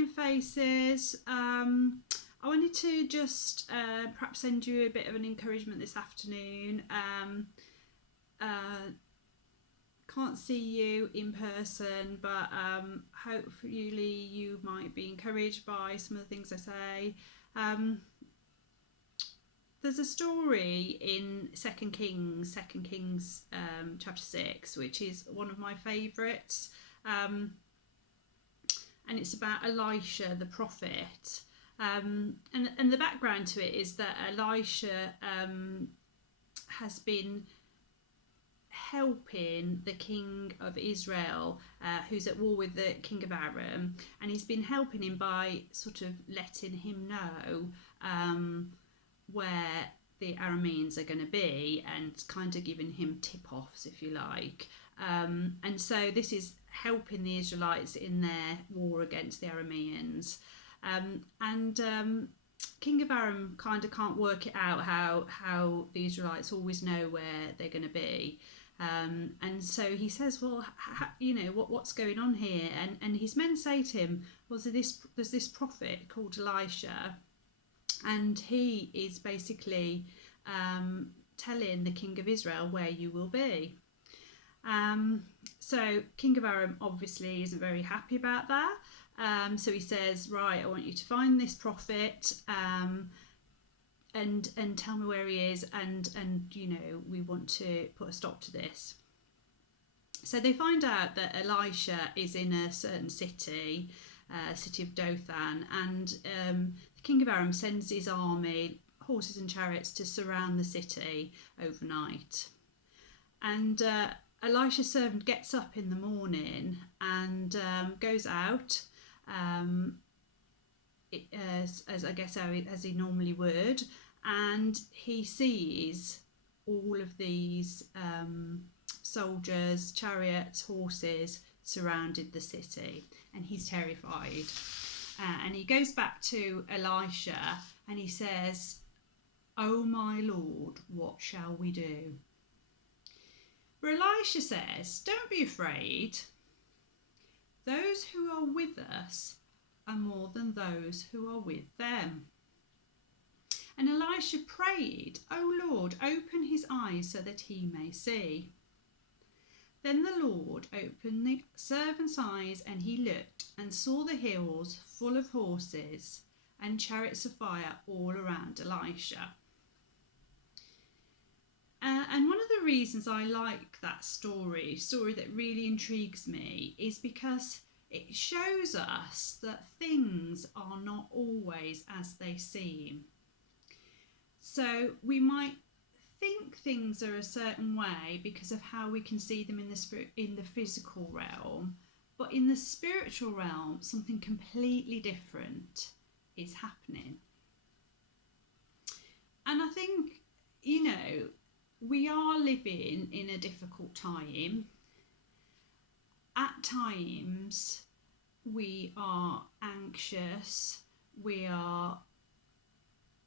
smiling faces. I wanted to just perhaps send you a bit of an encouragement this afternoon. Can't see you in person, but hopefully you might be encouraged by some of the things I say. There's a story in Second Kings chapter 6, which is one of my favourites, and it's about Elisha the prophet. And the background to it is that Elisha has been helping the king of Israel, who's at war with the king of Aram, and he's been helping him by sort of letting him know where the Arameans are going to be, and kind of giving him tip-offs, if you like. And so this is helping the Israelites in their war against the Arameans. King of Aram kind of can't work it out how the Israelites always know where they're going to be. And so he says, well, what's going on here? And his men say to him, well, there's this prophet called Elisha, and he is basically telling the king of Israel where you will be. So King of Aram obviously isn't very happy about that. So he says, right, I want you to find this prophet and tell me where he is, and we want to put a stop to this. So they find out that Elisha is in a certain city, city of Dothan, and the king of Aram sends his army, horses and chariots, to surround the city overnight. And Elisha's servant gets up in the morning and goes out, as he normally would, and he sees all of these soldiers, chariots, horses surrounded the city, and he's terrified. And he goes back to Elisha and he says, "Oh my Lord, what shall we do?" But Elisha says, "Don't be afraid. Those who are with us are more than those who are with them." And Elisha prayed, "Oh Lord, open his eyes so that he may see." Then the Lord opened the servant's eyes, and he looked and saw the hills full of horses and chariots of fire all around Elisha. And one of the reasons I like that story that really intrigues me, is because it shows us that things are not always as they seem. So we might think things are a certain way because of how we can see them in the physical realm, but in the spiritual realm, something completely different is happening. And I think, we are living in a difficult time. At times, we are anxious, we are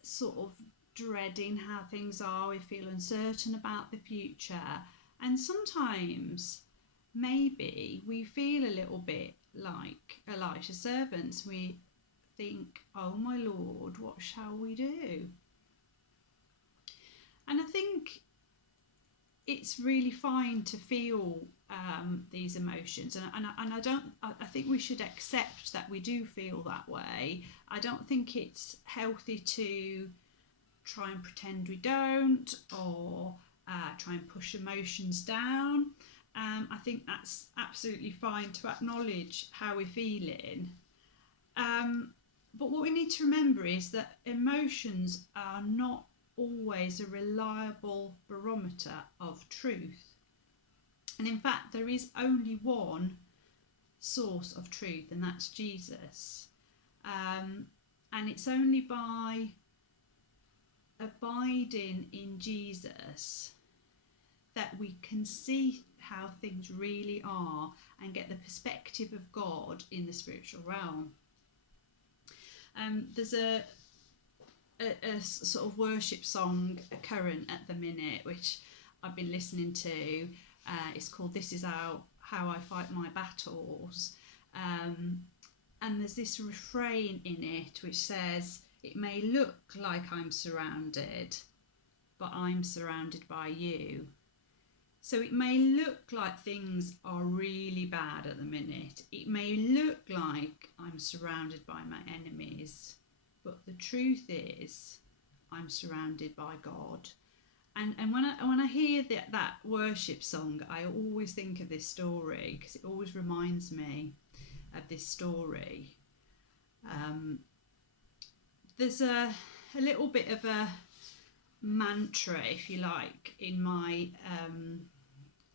sort of dreading how things are, we feel uncertain about the future, and sometimes maybe we feel a little bit like Elisha's servants. We think, "Oh my Lord, what shall we do?" And I think it's really fine to feel these emotions, and I think we should accept that we do feel that way. I don't think it's healthy to try and pretend we don't, or try and push emotions down. I think that's absolutely fine to acknowledge how we're feeling. But what we need to remember is that emotions are not always a reliable barometer of truth. And in fact, there is only one source of truth, and that's Jesus. And it's only by abiding in Jesus that we can see how things really are and get the perspective of God in the spiritual realm. There's a sort of worship song current at the minute, which I've been listening to. It's called "This Is How I Fight My Battles," and there's this refrain in it which says, "It may look like I'm surrounded, but I'm surrounded by you." So it may look like things are really bad at the minute. It may look like I'm surrounded by my enemies, but the truth is I'm surrounded by God. And when I hear that worship song, I always think of this story, because it always reminds me of this story. There's a little bit of a mantra, if you like, in my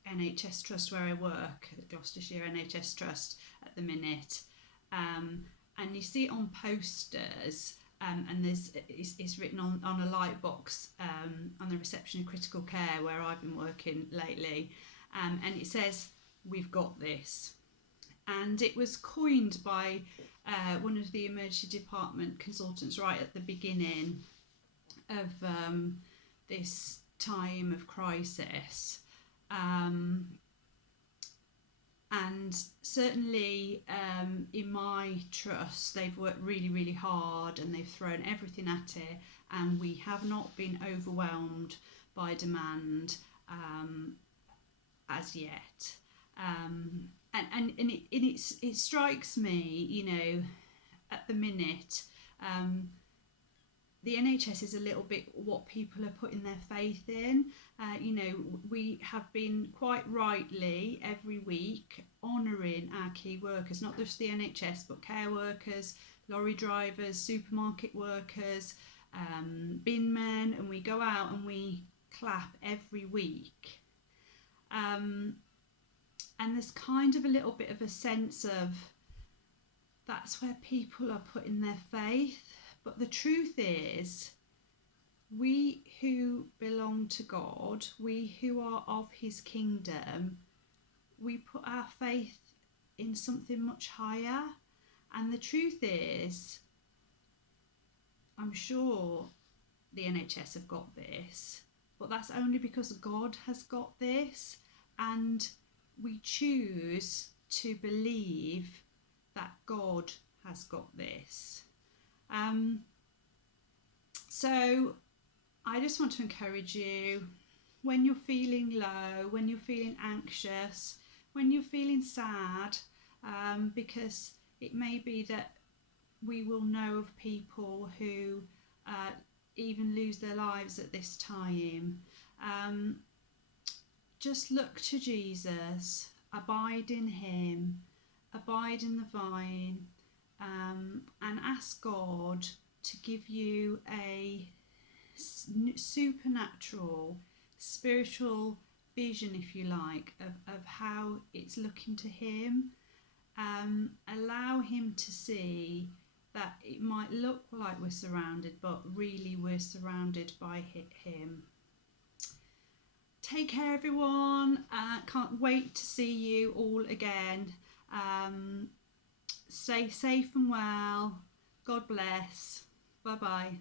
NHS Trust where I work, the Gloucestershire NHS Trust at the minute, and you see it on posters, and it's written on a light box on the reception of critical care where I've been working lately, and it says, "We've got this." And it was coined by one of the emergency department consultants right at the beginning of this time of crisis. And certainly in my trust, they've worked really, really hard, and they've thrown everything at it, and we have not been overwhelmed by demand as yet. And it strikes me, at the minute, the NHS is a little bit what people are putting their faith in. We have been quite rightly every week honouring our key workers, not just the NHS, but care workers, lorry drivers, supermarket workers, bin men, and we go out and we clap every week. And there's kind of a little bit of a sense of that's where people are putting their faith. But the truth is, we who belong to God, we who are of his kingdom, we put our faith in something much higher. And the truth is, I'm sure the NHS have got this, but that's only because God has got this, and we choose to believe that God has got this. So I just want to encourage you, when you're feeling low, when you're feeling anxious, when you're feeling sad, because it may be that we will know of people who even lose their lives at this time. Just look to Jesus, abide in him, abide in the vine, and ask God to give you a supernatural, spiritual vision, if you like, of how it's looking to him. Allow him to see that it might look like we're surrounded, but really we're surrounded by him. Take care, everyone. Can't wait to see you all again. Stay safe and well. God bless. Bye-bye.